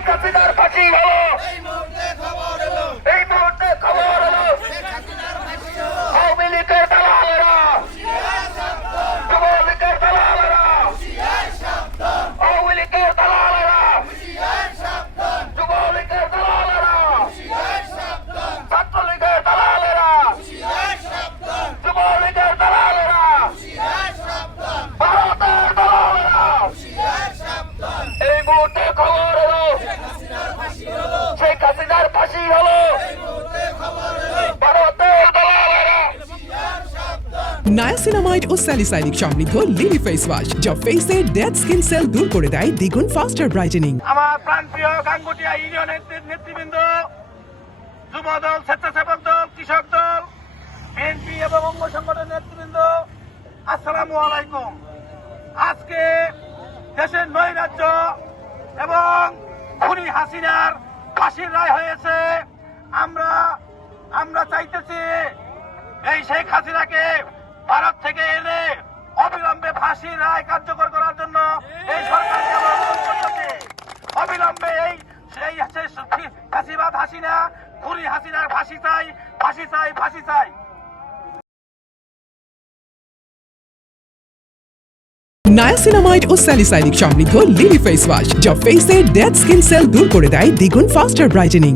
é capitão do patinho, niacinamide ও salicylic সমৃদ্ধ Lily face wash যা ফেসের ডেড স্কিন সেল দূর করে দেয় দ্বিগুণ ফাস্টার ব্রাইটেনিং আমার প্রাণপ্রিয় গাঙ্গুটিয়া ইউনিয়নের নেতৃবৃন্দ যুব দল স্বেচ্ছাসেবক দল, কৃষক দল বিএনপি এবং অঙ্গ সংগঠনের নেতৃবৃন্দ, আসসালামু আলাইকুম। আজকে দেশের নয় রাজ্য এবং খুনি হাসিনার ফাঁসির রায় হয়েছে। আমরা আমরা চাইতেছি এই শেখ হাসিনাকে ভারত থেকে এনে অবিলম্বে ফাঁসির রায় কার্যকর করার জন্য এই সরকারকে অনুরোধ করতেছি অবিলম্বে এই সেই সেই ফাঁসিবাদ হাসিনা, খুনি হাসিনার ফাঁসি চাই ফাঁসি চাই ফাঁসি চাই। নায়াসিনামাইড ও স্যালিসাইনিক সমৃদ্ধ লিলি ফেস ওয়াশ, যা ফেসের ডেড স্কিন সেল দূর করে দেয় দ্বিগুণ ফাস্টার ব্রাইটেনিং